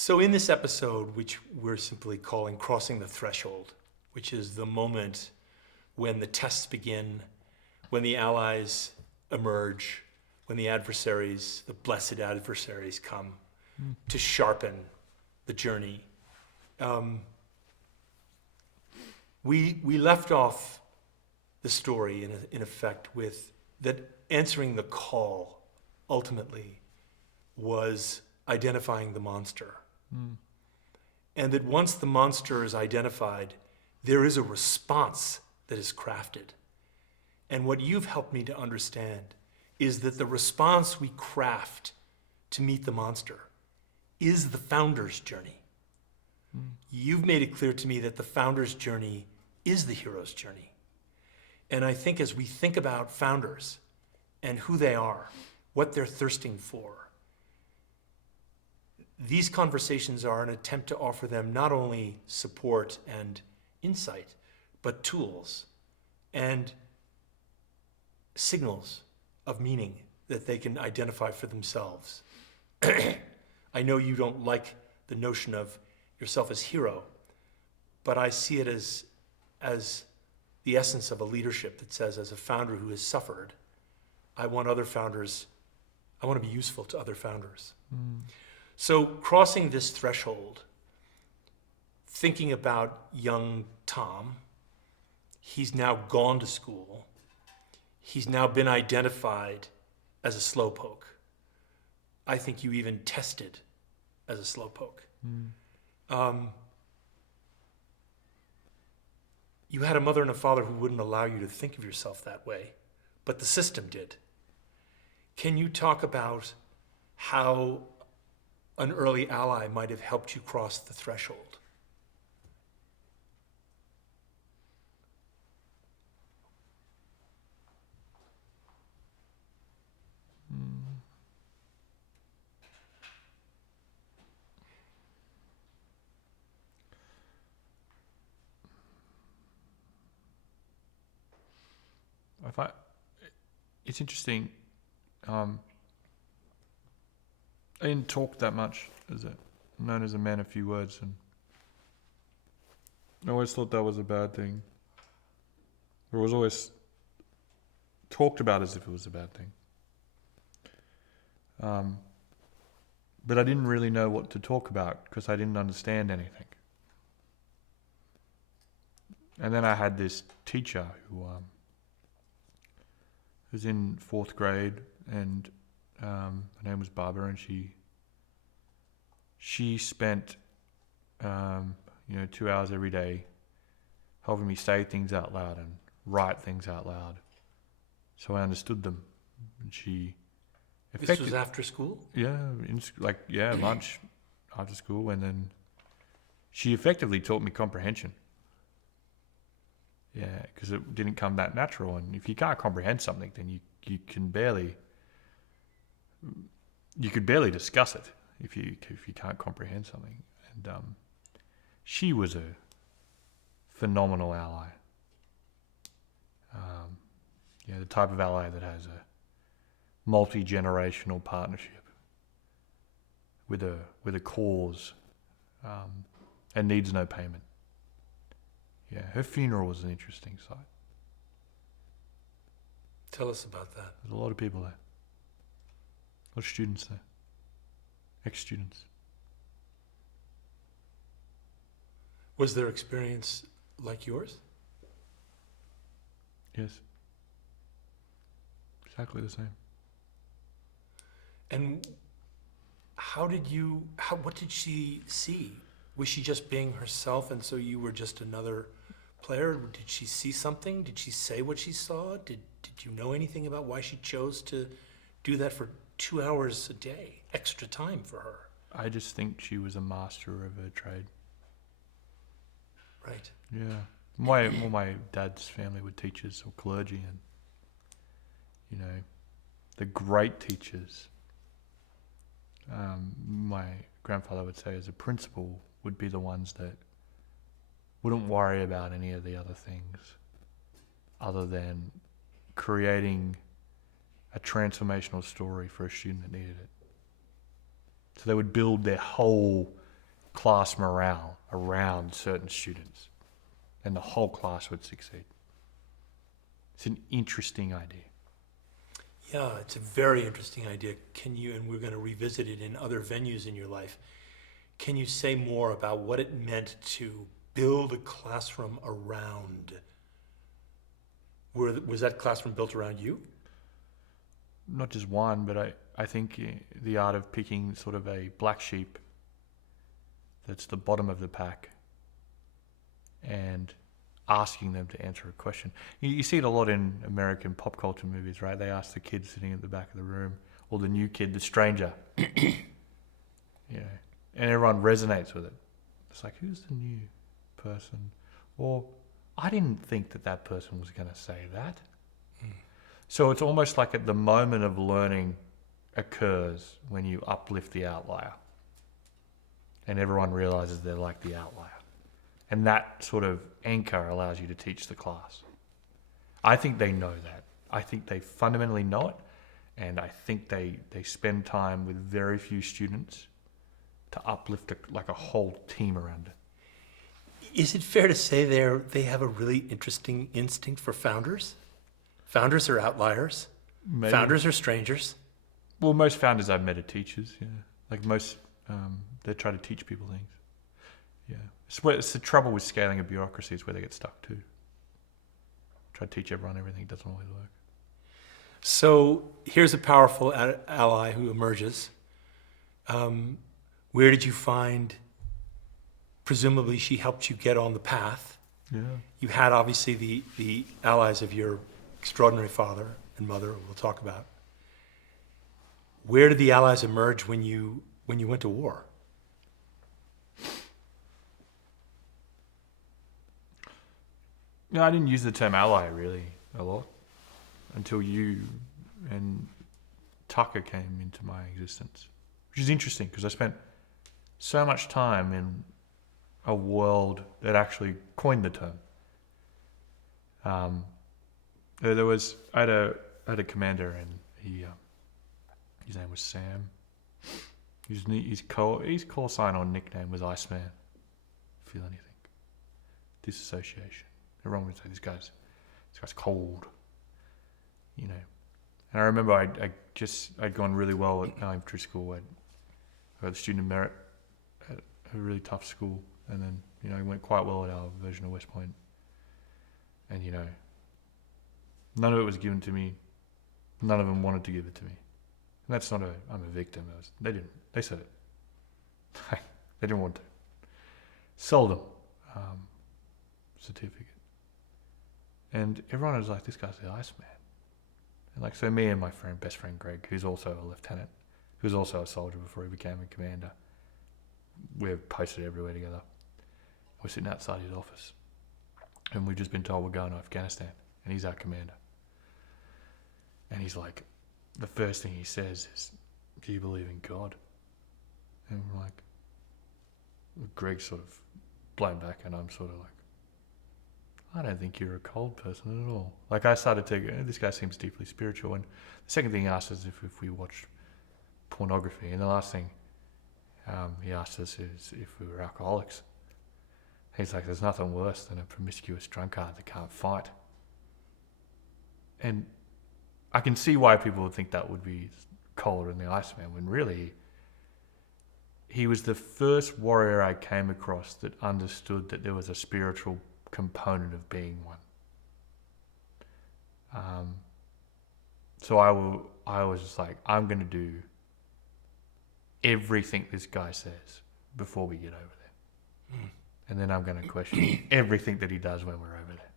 So in this episode, which we're simply calling Crossing the Threshold, which is the moment when the tests begin, when the allies emerge, when the adversaries, the blessed adversaries, come to sharpen the journey. We left off the story in effect with that answering the call ultimately was identifying the monster. And that once the monster is identified, there is a response that is crafted. And what you've helped me to understand is that the response we craft to meet the monster is the founder's journey. You've made it clear to me that the founder's journey is the hero's journey. And I think as we think about founders and who they are, what they're thirsting for, these conversations are an attempt to offer them not only support and insight, but tools and signals of meaning that they can identify for themselves. I know you don't like the notion of yourself as hero, but I see it as the essence of a leadership that says, as a founder who has suffered, I want to be useful to other founders. So crossing this threshold, thinking about young Tom, he's now gone to school. He's now been identified as a slowpoke. I think you even tested as a slowpoke. You had a mother and a father who wouldn't allow you to think of yourself that way, but the system did. Can you talk about how an early ally might have helped you cross the threshold? It's interesting. I didn't talk that much, known as a man of few words, and I always thought that was a bad thing. It was always talked about as if it was a bad thing. But I didn't really know what to talk about because I didn't understand anything. And then I had this teacher who was in 4th grade, and her name was Barbara, and she spent 2 hours every day helping me say things out loud and write things out loud so I understood them. And she This was after school? Lunch after school, and then she effectively taught me comprehension. Yeah, because it didn't come that natural, and if you can't comprehend something, then you could barely discuss it if you can't comprehend something. And she was a phenomenal ally. The type of ally that has a multi-generational partnership with a cause and needs no payment. Yeah, her funeral was an interesting sight. Tell us about that. There's a lot of people there. A lot of students there. Ex-students. Was their experience like yours? Yes. Exactly the same. And what did she see? Was she just being herself and so you were just another player? Did she see something? Did she say what she saw? Did you know anything about why she chose to do that for 2 hours a day? Extra time for her. I just think she was a master of her trade. Right. Yeah. My dad's family were teachers or clergy, and the great teachers, my grandfather would say as a principal, would be the ones that wouldn't worry about any of the other things other than creating a transformational story for a student that needed it. So they would build their whole class morale around certain students, and the whole class would succeed. It's an interesting idea. Yeah, it's a very interesting idea. And we're going to revisit it in other venues in your life. Can you say more about what it meant to build a classroom around? Was that classroom built around you? Not just one, but I think the art of picking sort of a black sheep that's the bottom of the pack and asking them to answer a question. You see it a lot in American pop culture movies, right? They ask the kid sitting at the back of the room, or the new kid, the stranger, and everyone resonates with it. It's like, who's the new person? Or, I didn't think that person was going to say that. So it's almost like at the moment of learning occurs when you uplift the outlier, and everyone realizes they're like the outlier. And that sort of anchor allows you to teach the class. I think they know that. I think they fundamentally know it. And I think they spend time with very few students to uplift a whole team around it. Is it fair to say they have a really interesting instinct for founders? Founders are outliers. Maybe. Founders are strangers. Well, most founders I've met are teachers, yeah. Like most, they try to teach people things. Yeah. It's the trouble with scaling a bureaucracy is where they get stuck too. Try to teach everyone everything doesn't always work. So here's a powerful ally who emerges. Where did you find, presumably she helped you get on the path. Yeah. You had obviously the allies of your extraordinary father and mother, we'll talk about. Where did the allies emerge when you went to war? No, I didn't use the term ally really a lot until you and Tucker came into my existence, which is interesting because I spent so much time in a world that actually coined the term. I had a commander, and his name was Sam. His call sign or nickname was Iceman. Feel anything? Disassociation. Everyone would say this guy's cold, And I remember I'd gone really well at elementary school. I got the student of merit at a really tough school, and then I went quite well at our version of West Point. And none of it was given to me. None of them wanted to give it to me. And that's not I'm a victim. They didn't. They said it. They didn't want to. Seldom. Certificate. And everyone was like, this guy's the Iceman. And so me and my best friend Greg, who's also a lieutenant, who's also a soldier before he became a commander, we're posted everywhere together. We're sitting outside his office. And we've just been told we're going to Afghanistan. And he's our commander. And he's like, the first thing he says is, do you believe in God? And we're like, Greg's sort of blown back, and I'm sort of like, I don't think you're a cold person at all. I started to go, this guy seems deeply spiritual. And the second thing he asked us if we watched pornography. And the last thing he asked us is if we were alcoholics. He's like, there's nothing worse than a promiscuous drunkard that can't fight. And I can see why people would think that would be colder than the Iceman, when really he was the first warrior I came across that understood that there was a spiritual component of being one. So I was just like, I'm going to do everything this guy says before we get over there. And then I'm going to question everything that he does when we're over there.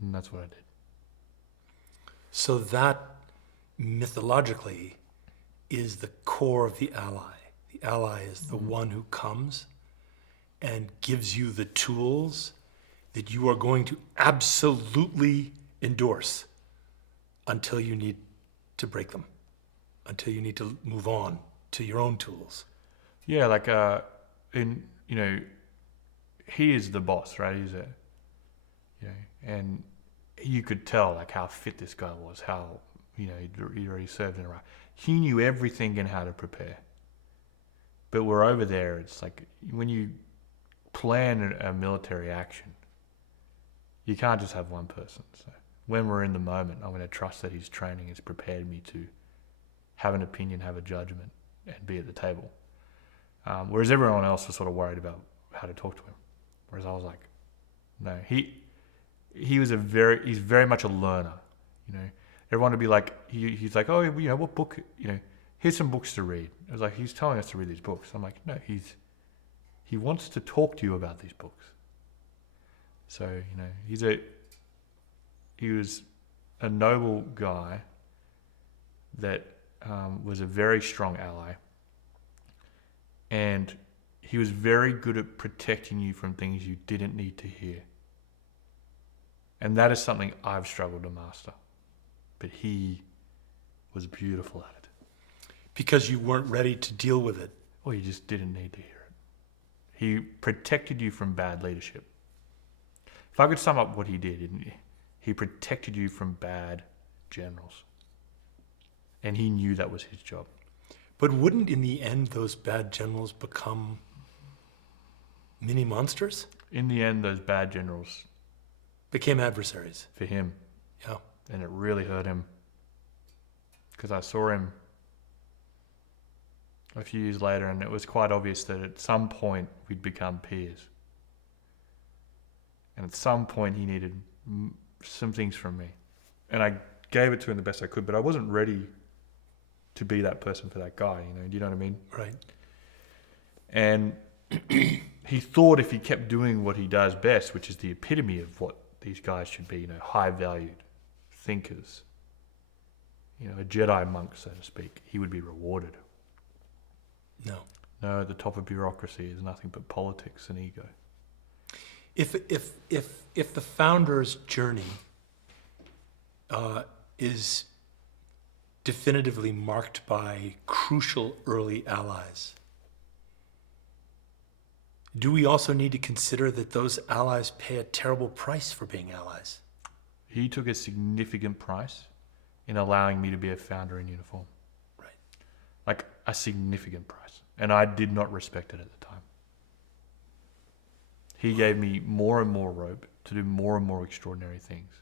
And that's what I did. So that mythologically is the core of the ally. The ally is the one who comes and gives you the tools that you are going to absolutely endorse until you need to break them, until you need to move on to your own tools. Yeah, he is the boss, right? And you could tell how fit this guy was, how he'd already served in Iraq. He knew everything and how to prepare. But we're over there. It's like when you plan a military action, you can't just have one person. So when we're in the moment, I'm going to trust that his training has prepared me to have an opinion, have a judgment, and be at the table. Whereas everyone else was sort of worried about how to talk to him. Whereas I was like, no, he's very much a learner. Everyone would be like, he's like, oh, what book, here's some books to read. I was like, he's telling us to read these books. I'm like, no, he wants to talk to you about these books. So, he was a noble guy that was a very strong ally. And he was very good at protecting you from things you didn't need to hear. And that is something I've struggled to master. But he was beautiful at it. Because you weren't ready to deal with it. Or you just didn't need to hear it. He protected you from bad leadership. If I could sum up what he did, he protected you from bad generals. And he knew that was his job. But wouldn't, in the end, those bad generals become mini monsters? In the end, those bad generals became adversaries. For him. Yeah. And it really hurt him. Because I saw him a few years later, and it was quite obvious that at some point we'd become peers. And at some point he needed some things from me. And I gave it to him the best I could, but I wasn't ready to be that person for that guy, do you know what I mean? Right. And he thought if he kept doing what he does best, which is the epitome of what these guys should be, high-valued thinkers, a Jedi monk, so to speak, he would be rewarded. No, at the top of bureaucracy is nothing but politics and ego. If the founder's journey is definitively marked by crucial early allies, do we also need to consider that those allies pay a terrible price for being allies? He took a significant price in allowing me to be a founder in uniform. Right. Like a significant price. And I did not respect it at the time. He gave me more and more rope to do more and more extraordinary things.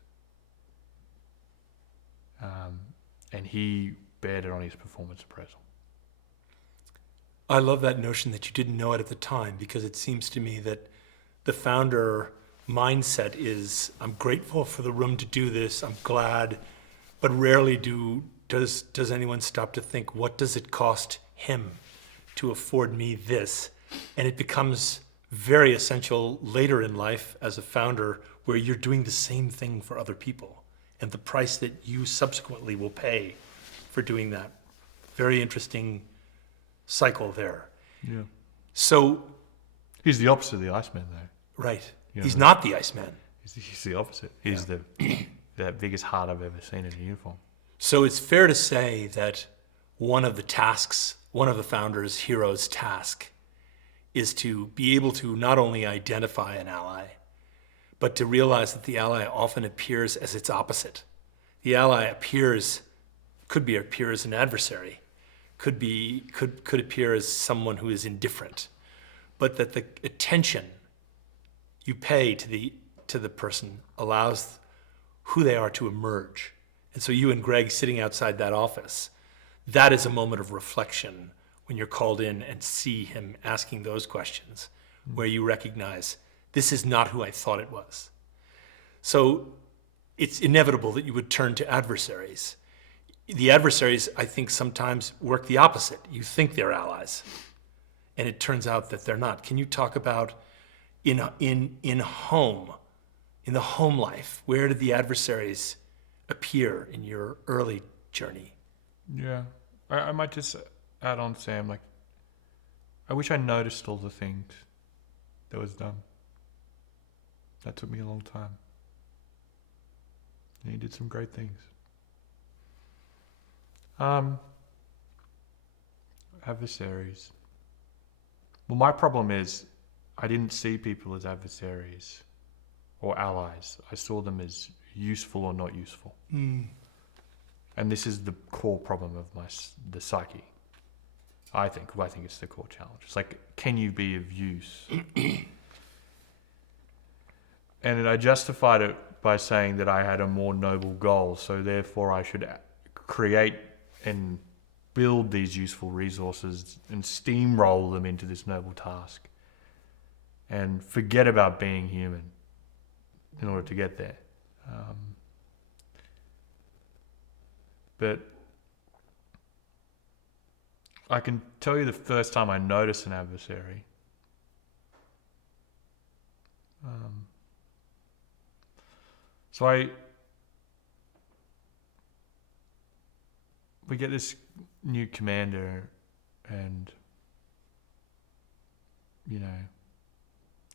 And he bared it on his performance appraisal. I love that notion that you didn't know it at the time, because it seems to me that the founder mindset is, I'm grateful for the room to do this, I'm glad, but rarely does anyone stop to think, what does it cost him to afford me this? And it becomes very essential later in life as a founder, where you're doing the same thing for other people, and the price that you subsequently will pay for doing that. Very interesting cycle there. Yeah. So he's the opposite of the Iceman, though. Right. He's not the Iceman. He's the opposite. He's the biggest heart I've ever seen in a uniform. So it's fair to say that one of the founder's hero's task is to be able to not only identify an ally, but to realize that the ally often appears as its opposite. The ally could appear as an adversary, could appear as someone who is indifferent, but that the attention you pay to the person allows who they are to emerge. And so you and Greg sitting outside that office, that is a moment of reflection when you're called in and see him asking those questions, where you recognize, this is not who I thought it was. So it's inevitable that you would turn to adversaries. The adversaries, I think, sometimes work the opposite. You think they're allies, and it turns out that they're not. Can you talk about in the home life, where did the adversaries appear in your early journey? Yeah, I might just add on, Sam, like, I wish I noticed all the things that was done. That took me a long time. And he did some great things. Adversaries. Well, my problem is I didn't see people as adversaries or allies. I saw them as useful or not useful. And this is the core problem of the psyche. I think it's the core challenge. It's like, can you be of use? And I justified it by saying that I had a more noble goal, so therefore I should create and build these useful resources and steamroll them into this noble task, and forget about being human in order to get there. But I can tell you the first time I noticed an adversary. We get this new commander, and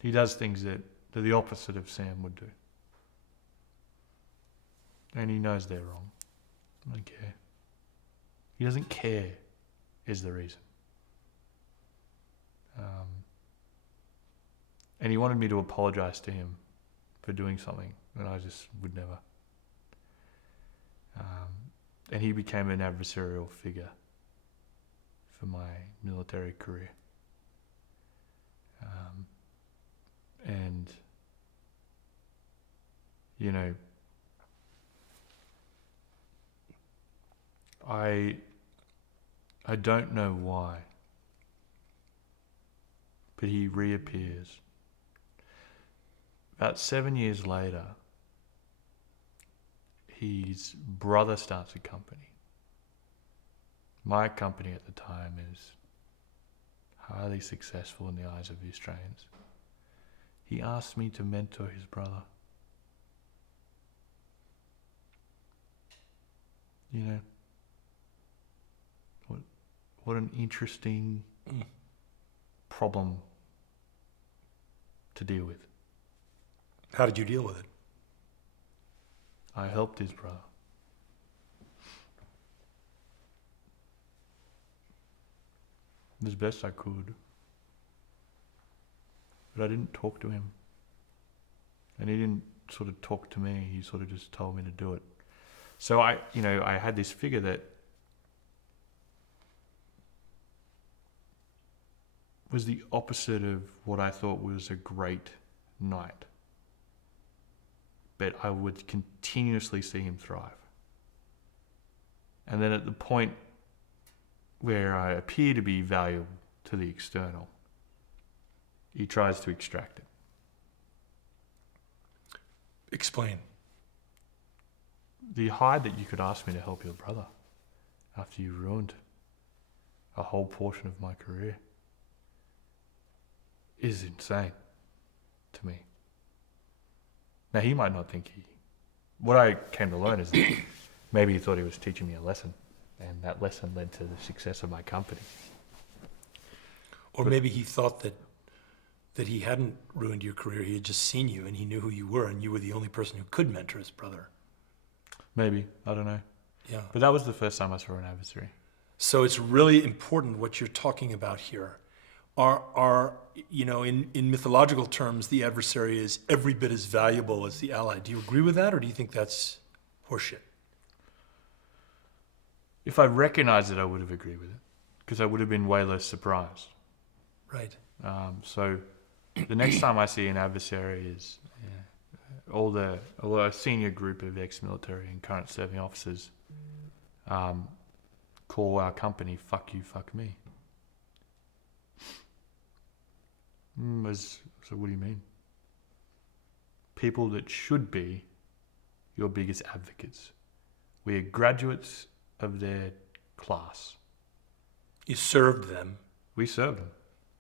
he does things that are the opposite of Sam would do, and he knows they're wrong. I don't care. He doesn't care is the reason. And he wanted me to apologize to him for doing something, and I just would never. And he became an adversarial figure for my military career. And, I don't know why, but he reappears. About 7 years later, his brother starts a company. My company at the time is highly successful in the eyes of the Australians. He asked me to mentor his brother. What an interesting problem to deal with. How did you deal with it? I helped his brother. As best I could. But I didn't talk to him. And he didn't sort of talk to me. He sort of just told me to do it. So I had this figure that was the opposite of what I thought was a great knight. But I would continuously see him thrive. And then at the point where I appear to be valuable to the external, he tries to extract it. Explain. The hide that you could ask me to help your brother after you ruined a whole portion of my career is insane to me. Now, he might not think what I came to learn is that maybe he thought he was teaching me a lesson, and that lesson led to the success of my company. Or maybe he thought that he hadn't ruined your career, he had just seen you and he knew who you were, and you were the only person who could mentor his brother. Maybe, I don't know. Yeah. But that was the first time I saw an adversary. So it's really important what you're talking about here. In mythological terms, the adversary is every bit as valuable as the ally. Do you agree with that, or do you think that's horseshit? If I recognized it, I would have agreed with it, because I would have been way less surprised. Right. So the next time I see an adversary is all a senior group of ex-military and current serving officers call our company "fuck you, fuck me." So what do you mean? People that should be your biggest advocates. We are graduates of their class. You served them. We served them.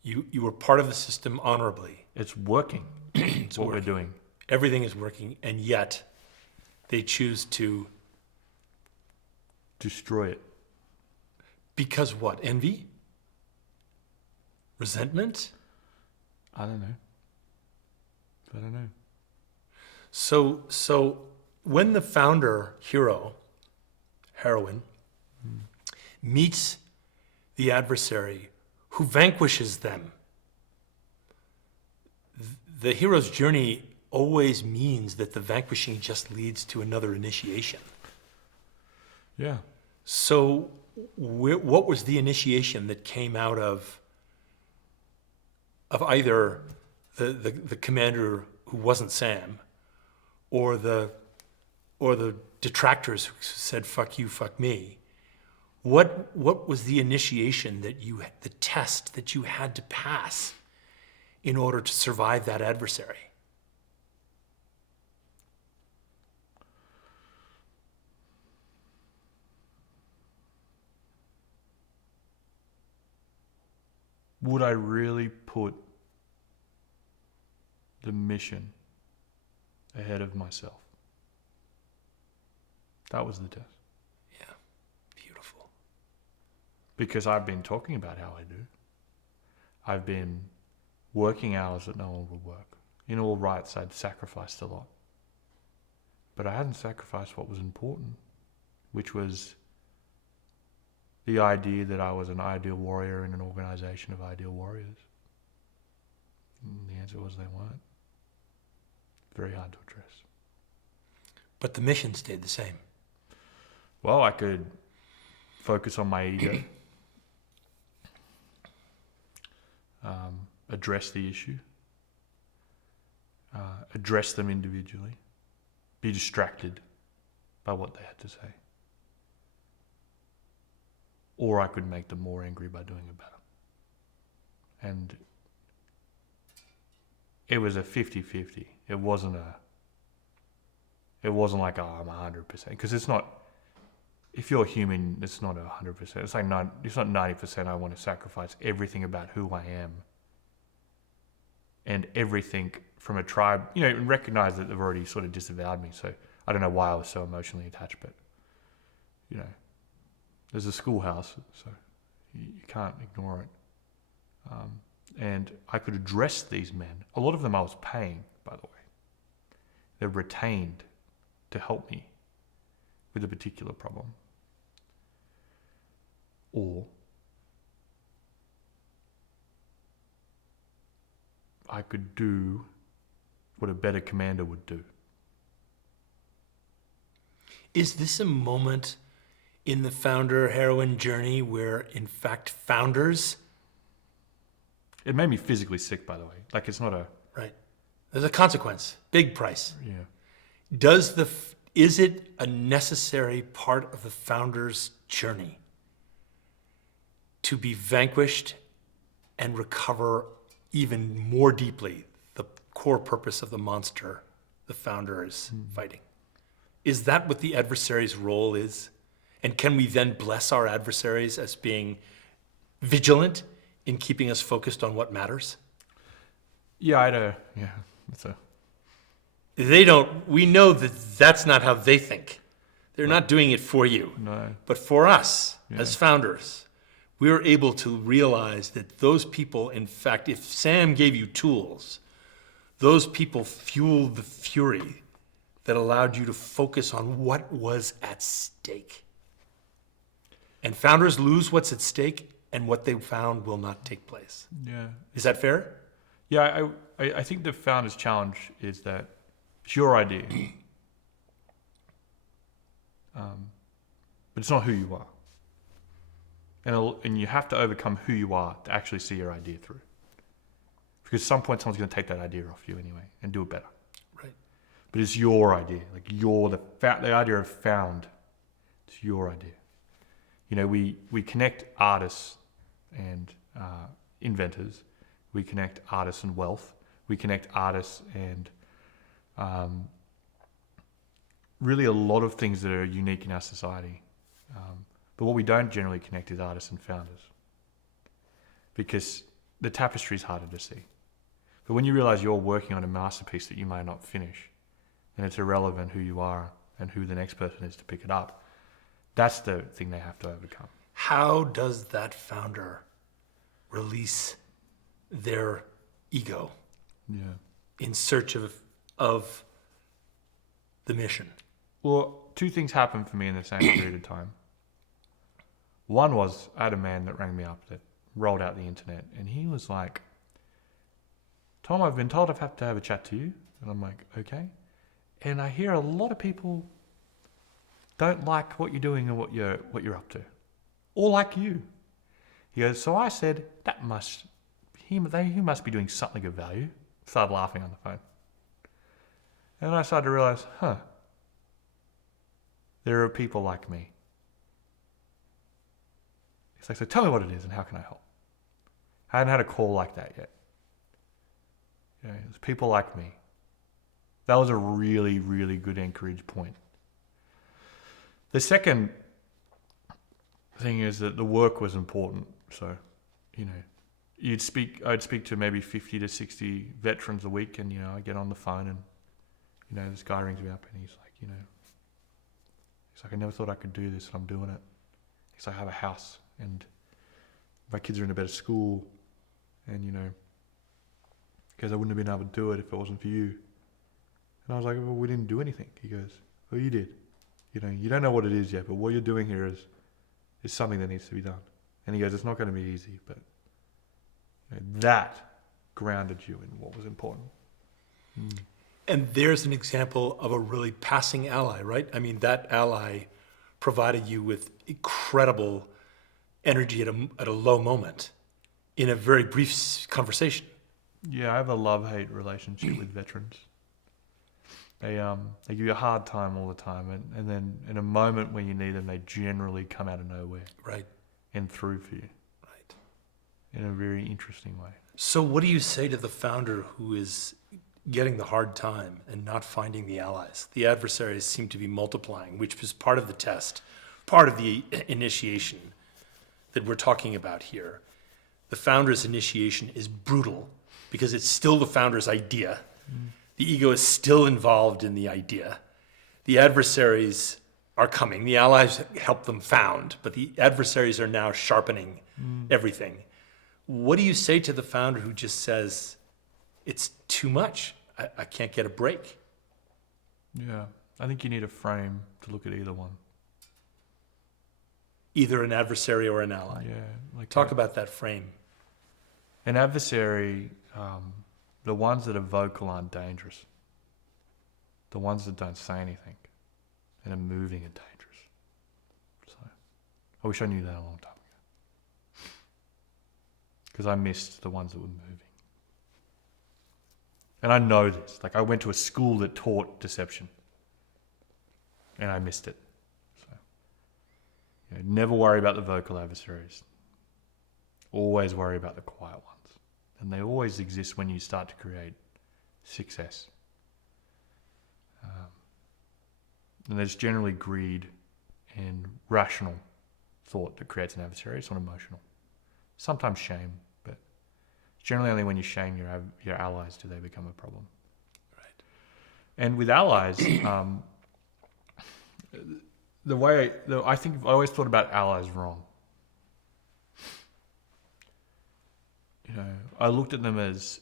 You were part of the system honorably. It's working. It's what we're doing. Everything is working, and yet they choose to destroy it. Because what? Envy? Resentment? I don't know. So when the founder heroine, meets the adversary who vanquishes them, the hero's journey always means that the vanquishing just leads to another initiation. Yeah. So what was the initiation that came out of either the commander who wasn't Sam, or the detractors who said "fuck you, fuck me"? What was the initiation the test that you had to pass in order to survive that adversary? Would I really put the mission ahead of myself? That was the test. Yeah, beautiful. Because I've been talking about how I do. I've been working hours that no one would work. In all rights, I'd sacrificed a lot. But I hadn't sacrificed what was important, which was the idea that I was an ideal warrior in an organization of ideal warriors. And the answer was they weren't. Very hard to address. But the mission stayed the same. Well, I could focus on my ego, address the issue, address them individually, be distracted by what they had to say. Or I could make them more angry by doing it better. And it was a 50-50. It wasn't like, oh, I'm 100%. Because it's not, if you're human, it's not 100%. It's like it's not 90%. I want to sacrifice everything about who I am and everything from a tribe, and recognize that they've already sort of disavowed me. So I don't know why I was so emotionally attached, but, there's a schoolhouse, so you can't ignore it. And I could address these men. A lot of them I was paying, by the way. They're retained to help me with a particular problem. Or I could do what a better commander would do. Is this a moment in the founder-heroine journey where, in fact, founders... It made me physically sick, by the way. Like, it's not a... Right. There's a consequence. Big price. Yeah. Is it a necessary part of the founder's journey to be vanquished and recover even more deeply the core purpose of the monster the founder is fighting? Is that what the adversary's role is? And can we then bless our adversaries as being vigilant in keeping us focused on what matters? Yeah, We know that that's not how they think. They're not doing it for you. No. But for us, as founders, we're able to realize that those people, in fact, if Sam gave you tools, those people fueled the fury that allowed you to focus on what was at stake. And founders lose what's at stake, and what they found will not take place. Yeah. Is that fair? Yeah, I think the founder's challenge is that it's your idea. But it's not who you are. And you have to overcome who you are to actually see your idea through. Because at some point someone's going to take that idea off you anyway and do it better. Right. But it's your idea. Like the idea of found. It's your idea. We connect artists and inventors. We connect artists and wealth. We connect artists and really a lot of things that are unique in our society. But what we don't generally connect is artists and founders. Because the tapestry is harder to see. But when you realize you're working on a masterpiece that you may not finish, then it's irrelevant who you are and who the next person is to pick it up. That's the thing they have to overcome. How does that founder release their ego in search of the mission? Well, two things happened for me in the same period of time. One was I had a man that rang me up that rolled out the internet, and he was like, Tom, I've been told I've had to have a chat to you. And I'm like, okay. And I hear a lot of people don't like what you're doing and what you're up to. all like you. He goes, so I said, he must be doing something of value. Started laughing on the phone. And I started to realize, there are people like me. He's like, so tell me what it is and how can I help? I hadn't had a call like that yet. There's people like me. That was a really, really good anchorage point. The second thing is that the work was important. So, I'd speak to maybe 50 to 60 veterans a week, and I get on the phone and this guy rings me up and he's like, I never thought I could do this, and I'm doing it. He's like, I have a house and my kids are in a better school, and because I wouldn't have been able to do it if it wasn't for you. And I was like, well, we didn't do anything. He goes, well, you did. You don't know what it is yet, but what you're doing here is something that needs to be done. And he goes, it's not going to be easy, but that grounded you in what was important. And there's an example of a really passing ally, right? I mean, that ally provided you with incredible energy at a low moment in a very brief conversation. Yeah, I have a love-hate relationship with veterans. They give you a hard time all the time, and then in a moment when you need them, they generally come out of nowhere. Right. And through for you. Right. In a very interesting way. So what do you say to the founder who is getting the hard time and not finding the allies? The adversaries seem to be multiplying, which was part of the test, part of the initiation that we're talking about here. The founder's initiation is brutal because it's still the founder's idea. The ego is still involved in the idea. The adversaries are coming. The allies help them found, but the adversaries are now sharpening everything. What do you say to the founder who just says, it's too much, I can't get a break? Yeah, I think you need a frame to look at either one. Either an adversary or an ally. Yeah. Talk about that frame. An adversary, the ones that are vocal aren't dangerous. The ones that don't say anything and are moving are dangerous. So, I wish I knew that a long time ago. Because I missed the ones that were moving. And I know this. I went to a school that taught deception. And I missed it. So, never worry about the vocal adversaries. Always worry about the quiet ones. And they always exist when you start to create success. And there's generally greed and rational thought that creates an adversary. It's not emotional. Sometimes shame, but generally only when you shame your allies do they become a problem. Right. And with allies, I think I always thought about allies wrong. I looked at them as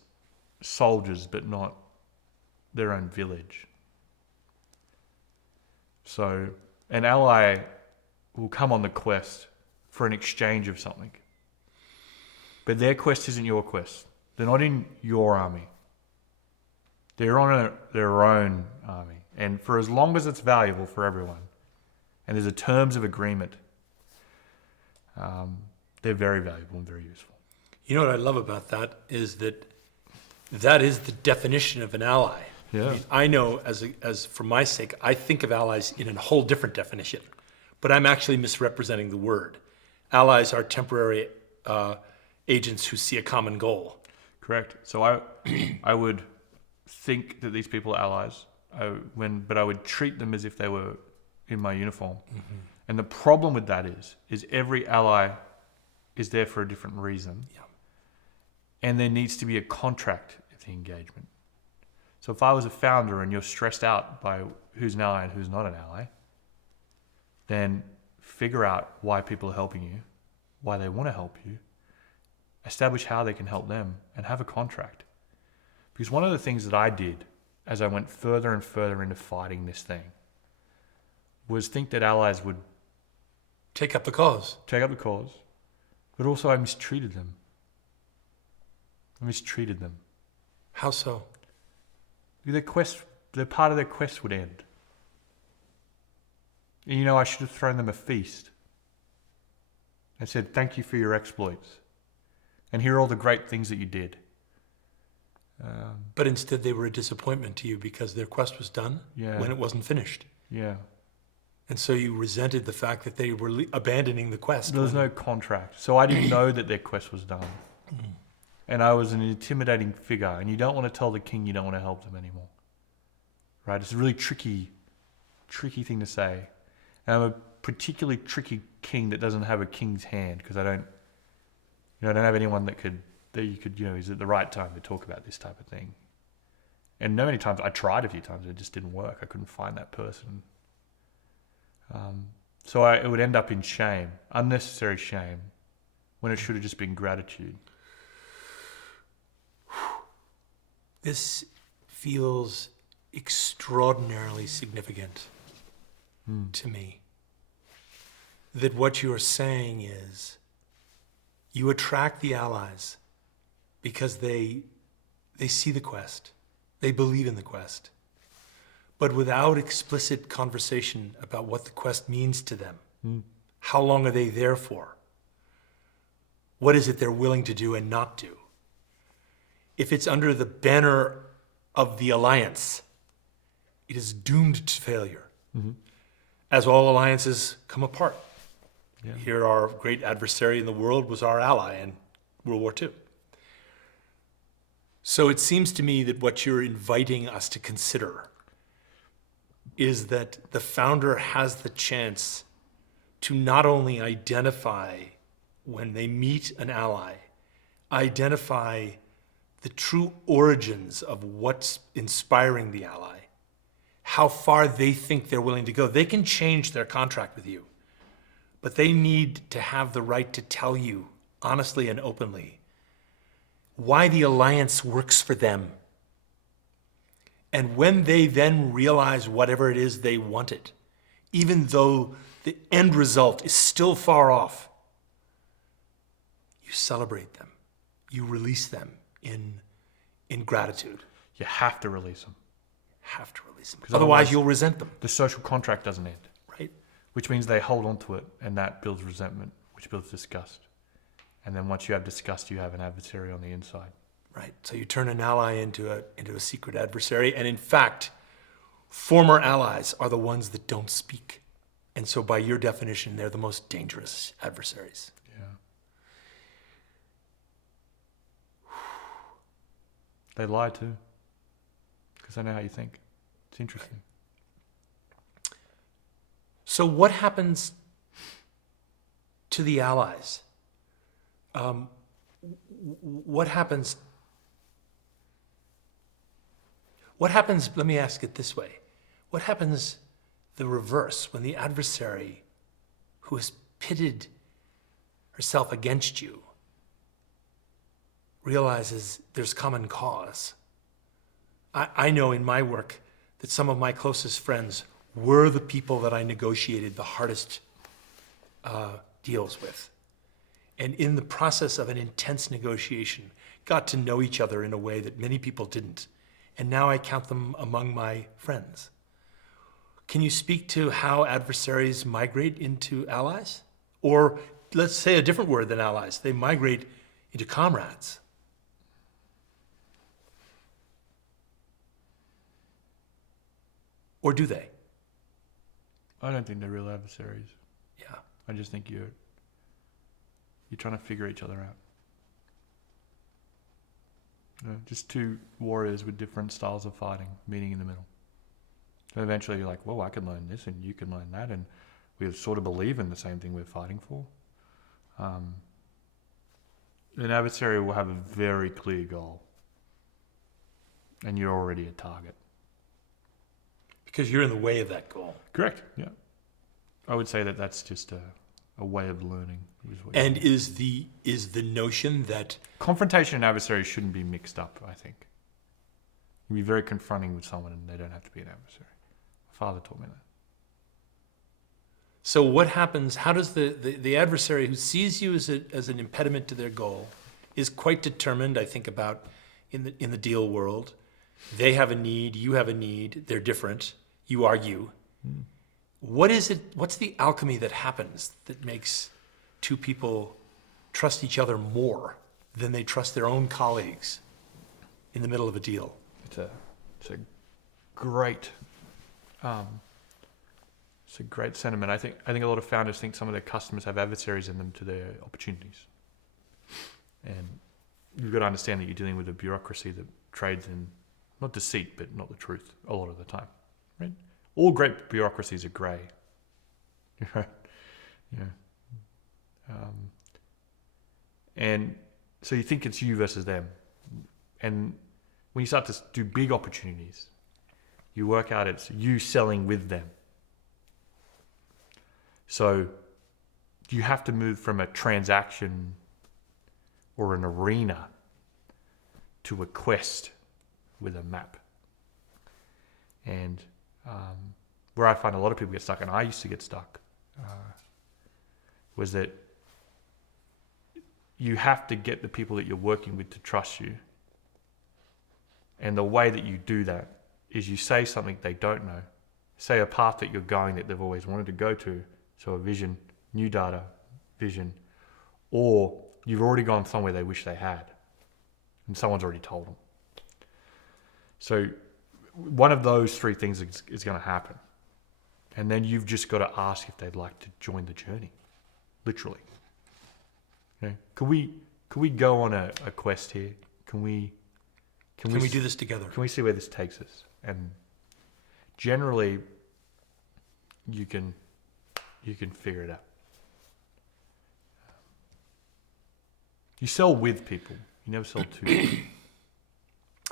soldiers, but not their own village. So an ally will come on the quest for an exchange of something. But their quest isn't your quest. They're not in your army. They're on their own army. And for as long as it's valuable for everyone, and there's a terms of agreement, they're very valuable and very useful. You know what I love about that is that is the definition of an ally. Yeah. I know as for my sake, I think of allies in a whole different definition, but I'm actually misrepresenting the word. Allies are temporary agents who see a common goal. Correct. So I would think that these people are allies, but I would treat them as if they were in my uniform. Mm-hmm. And the problem with that is every ally is there for a different reason. Yeah. And there needs to be a contract of the engagement. So if I was a founder and you're stressed out by who's an ally and who's not an ally, then figure out why people are helping you, why they want to help you, establish how they can help them, and have a contract. Because one of the things that I did as I went further and further into fighting this thing was think that allies would take up the cause, but also I mistreated them. How so? Their part of their quest would end. And I should have thrown them a feast. and said, "Thank you for your exploits, and here are all the great things that you did." But instead they were a disappointment to you because their quest was done when it wasn't finished. Yeah. And so you resented the fact that they were abandoning the quest. There was no contract. So I didn't know that their quest was done. And I was an intimidating figure. And you don't want to tell the king you don't want to help them anymore. Right? It's a really tricky thing to say. And I'm a particularly tricky king that doesn't have a king's hand because I don't have anyone that you could, is at the right time to talk about this type of thing. And many times, I tried a few times, and it just didn't work. I couldn't find that person. So it would end up in shame, unnecessary shame, when it should have just been gratitude. This feels extraordinarily significant to me. That what you are saying is you attract the allies because they see the quest. They believe in the quest. But without explicit conversation about what the quest means to them, how long are they there for? What is it they're willing to do and not do? If it's under the banner of the alliance, it is doomed to failure. As all alliances come apart. Yeah. Here, our great adversary in the world was our ally in World War II. So it seems to me that what you're inviting us to consider is that the founder has the chance to not only identify, when they meet an ally, identify the true origins of what's inspiring the ally, how far they think they're willing to go. They can change their contract with you, but they need to have the right to tell you honestly and openly why the alliance works for them. And when they then realize whatever it is they wanted, even though the end result is still far off, you celebrate them. You release them in gratitude. You have to release them. Have to release them. Otherwise, you'll resent them. The social contract doesn't end. Right. Which means they hold on to it, and that builds resentment, which builds disgust. And then once you have disgust, you have an adversary on the inside. Right. So you turn an ally into a secret adversary. And in fact, former allies are the ones that don't speak. And so by your definition, they're the most dangerous adversaries. Yeah. They lie too. Because they know how you think. It's interesting. So what happens to the allies? What happens, let me ask it this way. What happens the reverse when the adversary who has pitted herself against you realizes there's common cause? I know in my work that some of my closest friends were the people that I negotiated the hardest deals with. And in the process of an intense negotiation, got to know each other in a way that many people didn't. And now I count them among my friends. Can you speak to how adversaries migrate into allies? Or let's say a different word than allies. They migrate into comrades. Or do they? I don't think they're real adversaries. Yeah. I just think you're trying to figure each other out. Just two warriors with different styles of fighting, meeting in the middle. So eventually you're like, well, I can learn this and you can learn that, and we sort of believe in the same thing we're fighting for. An adversary will have a very clear goal, and you're already a target. Because you're in the way of that goal. Correct, yeah. I would say that that's just a way of learning. And is the notion that confrontation and adversary shouldn't be mixed up, I think. You can be very confronting with someone and they don't have to be an adversary. My father taught me that. So what happens, how does the adversary who sees you as an impediment to their goal is quite determined, I think about in the deal world. They have a need, you have a need, they're different, you are you. What is it, what's the alchemy that happens that makes two people trust each other more than they trust their own colleagues in the middle of a deal? It's a great it's a great sentiment. I think a lot of founders think some of their customers have adversaries in them to their opportunities, and you've got to understand that you're dealing with a bureaucracy that trades in not deceit but not the truth a lot of the time. Right? All great bureaucracies are grey. Right? Yeah. And so you think it's you versus them, and when you start to do big opportunities, you work out it's you selling with them. So you have to move from a transaction or an arena to a quest with a map. And where I find a lot of people get stuck, and I used to get stuck, was that you have to get the people that you're working with to trust you. And the way that you do that is you say something they don't know. Say a path that you're going that they've always wanted to go to. So a vision, new data, vision. Or you've already gone somewhere they wish they had. And someone's already told them. So one of those three things is going to happen. And then you've just got to ask if they'd like to join the journey. Literally. Okay. Could we go on a quest here? Can we do this together? Can we see where this takes us? And generally, you can figure it out. You sell with people. You never sell to people.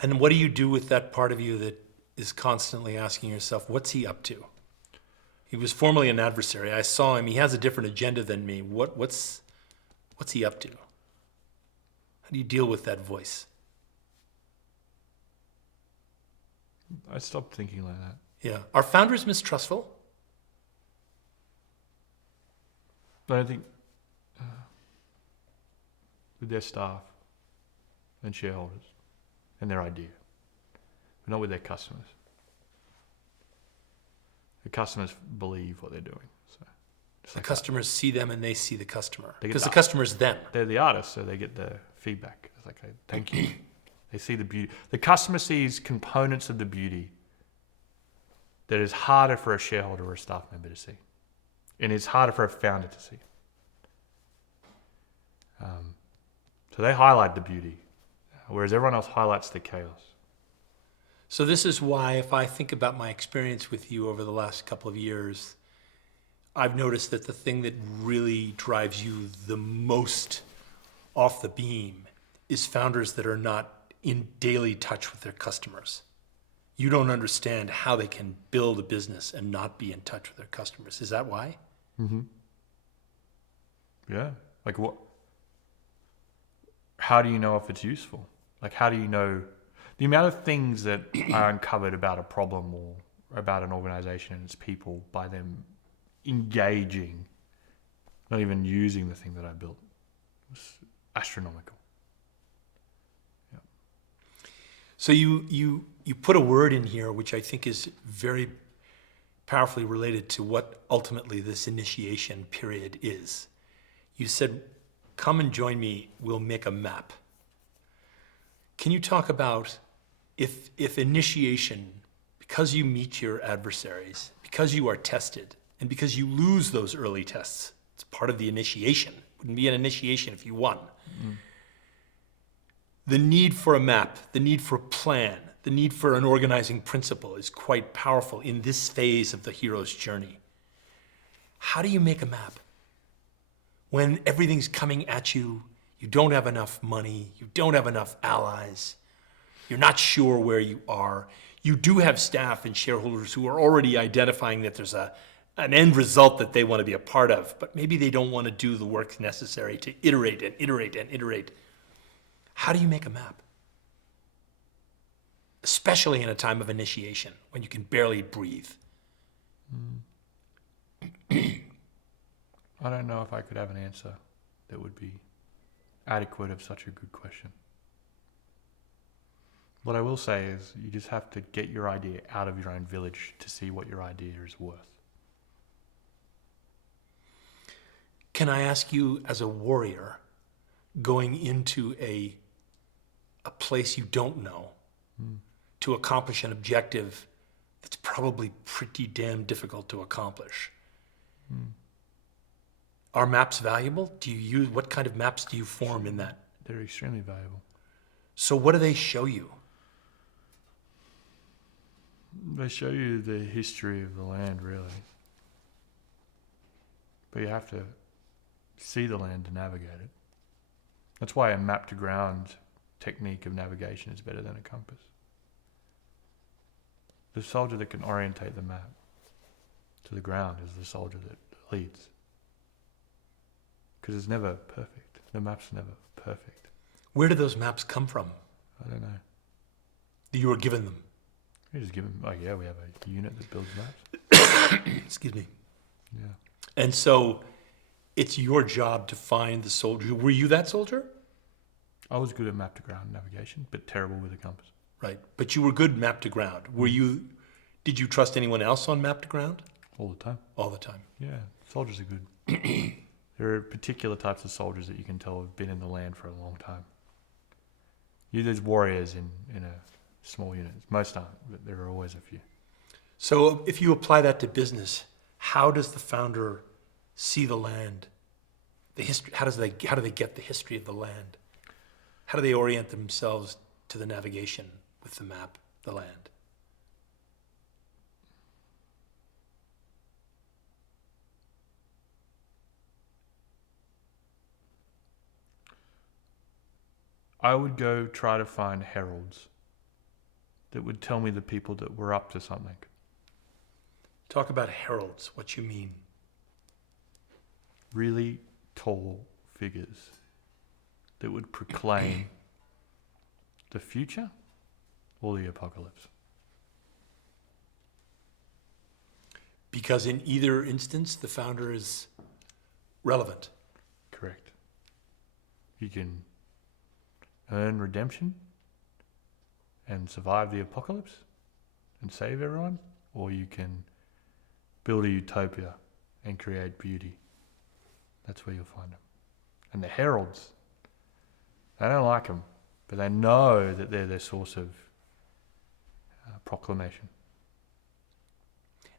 And what do you do with that part of you that is constantly asking yourself, what's he up to? He was formerly an adversary. I saw him. He has a different agenda than me. What's he up to? How do you deal with that voice? I stopped thinking like that. Yeah. Are founders mistrustful? But I think with their staff and shareholders and their idea, but not with their customers. The customers believe what they're doing. So The customers see them and they see the customer. They get Because the the- customer's them. they're the artists, so they get the feedback. It's like, thank you. They see the beauty. The customer sees components of the beauty that is harder for a shareholder or a staff member to see. And it's harder for a founder to see. So they highlight the beauty, whereas everyone else highlights the chaos. So this is why, if I think about my experience with you over the last couple of years, I've noticed that the thing that really drives you the most off the beam is founders that are not in daily touch with their customers. You don't understand how they can build a business and not be in touch with their customers. Is that why? Mm-hmm. Yeah. Like what? How do you know if it's useful? Like how do you know the amount of things that I uncovered about a problem or about an organization and its people by them engaging, not even using the thing that I built, was astronomical. Yeah. So you put a word in here which I think is very powerfully related to what ultimately this initiation period is. You said, come and join me, we'll make a map. Can you talk about if initiation, because you meet your adversaries, because you are tested, and because you lose those early tests, it's part of the initiation. It wouldn't be an initiation if you won. Mm. The need for a map, the need for a plan, the need for an organizing principle is quite powerful in this phase of the hero's journey. How do you make a map? When everything's coming at you, you don't have enough money, you don't have enough allies, you're not sure where you are. You do have staff and shareholders who are already identifying that there's an end result that they want to be a part of, but maybe they don't want to do the work necessary to iterate and iterate and iterate. How do you make a map? Especially in a time of initiation, when you can barely breathe. I don't know if I could have an answer that would be adequate of such a good question. What I will say is you just have to get your idea out of your own village to see what your idea is worth. Can I ask you, as a warrior, going into a place you don't know to accomplish an objective that's probably pretty damn difficult to accomplish? Are maps valuable? What kind of maps do you form in that? They're extremely valuable. So what do they show you? They show you the history of the land, really. But you have to see the land to navigate it. That's why a map to ground technique of navigation is better than a compass. The soldier that can orientate the map to the ground is the soldier that leads. Because it's never perfect. The map's never perfect. Where do those maps come from? I don't know. You were given them? You just give them, we have a unit that builds maps. Excuse me. Yeah. And so it's your job to find the soldier. Were you that soldier? I was good at map to ground navigation, but terrible with a compass. Right. But you were good map to ground. Did you trust anyone else on map to ground? All the time. All the time. Yeah, soldiers are good. There are particular types of soldiers that you can tell have been in the land for a long time. There's warriors in a small unit. Most aren't, but there are always a few. So if you apply that to business, how does the founder see the land? The history. How do they get the history of the land? How do they orient themselves to the navigation with the map, the land? I would go try to find heralds that would tell me the people that were up to something. Talk about heralds, what you mean. Really tall figures that would proclaim the future or the apocalypse. Because in either instance, the founder is relevant. Correct. You can earn redemption and survive the apocalypse and save everyone, or you can build a utopia and create beauty. That's where you'll find them. And the heralds, they don't like them, but they know that they're their source of proclamation.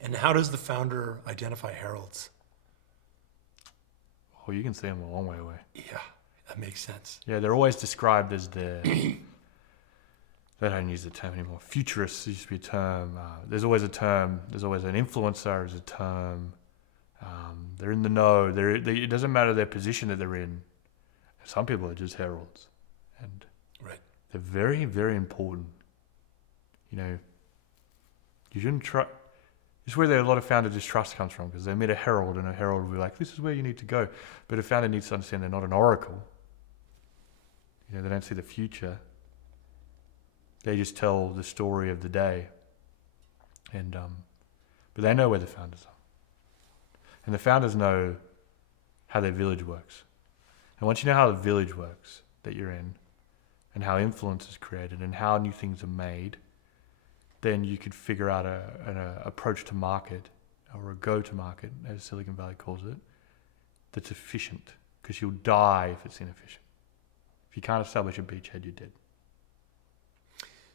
And how does the founder identify heralds? Well, you can see them a long way away. Yeah, that makes sense. Yeah, they're always described as they don't use the term anymore. Futurists used to be a term. There's always a term. There's always an influencer as a term. They're in the know. It doesn't matter their position that they're in. Some people are just heralds. And right. They're very, very important. You shouldn't try. This is where a lot of founder distrust comes from, because they meet a herald and a herald will be like, this is where you need to go. But a founder needs to understand they're not an oracle. They don't see the future. They just tell the story of the day. And but they know where the founders are. And the founders know how their village works. And once you know how the village works that you're in, and how influence is created, and how new things are made, then you could figure out an approach to market, or a go-to-market, as Silicon Valley calls it, that's efficient. Because you'll die if it's inefficient. If you can't establish a beachhead, you're dead.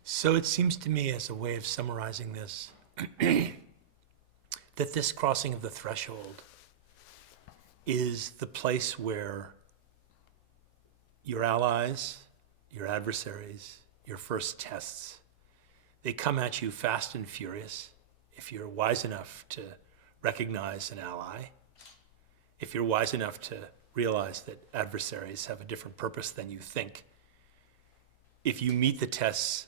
So it seems to me, as a way of summarizing this, that this crossing of the threshold is the place where your allies, your adversaries, your first tests, they come at you fast and furious. If you're wise enough to recognize an ally, if you're wise enough to realize that adversaries have a different purpose than you think, if you meet the tests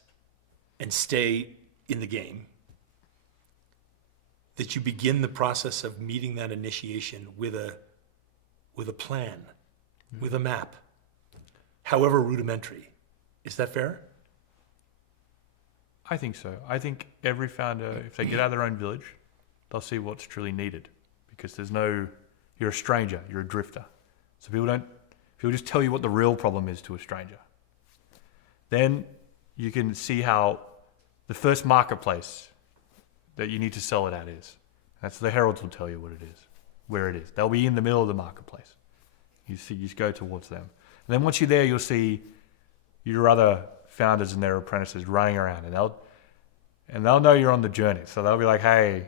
and stay in the game, that you begin the process of meeting that initiation with a plan, with a map, however rudimentary. Is that fair? I think so. I think every founder, if they get out of their own village, they'll see what's truly needed. Because you're a stranger, you're a drifter. So people just tell you what the real problem is to a stranger. Then you can see how the first marketplace that you need to sell it at is. That's the heralds will tell you what it is, where it is. They'll be in the middle of the marketplace. You just go towards them. And then once you're there, you'll see your other founders and their apprentices running around, and they'll know you're on the journey. So they'll be like, hey,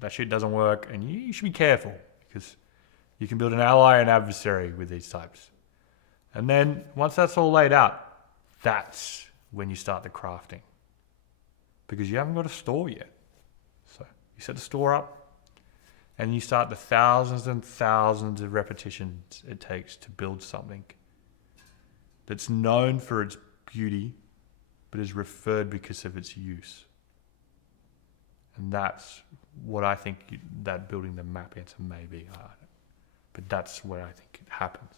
that shit doesn't work, and you should be careful, because you can build an ally and adversary with these types. And then once that's all laid out, that's when you start the crafting, because you haven't got a store yet. So you set the store up, and you start the thousands and thousands of repetitions it takes to build something that's known for its beauty, but is referred because of its use. And that's what I think that building the map answer may be. But that's where I think it happens.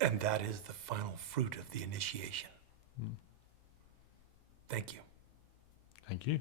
And that is the final fruit of the initiation. Thank you. Thank you.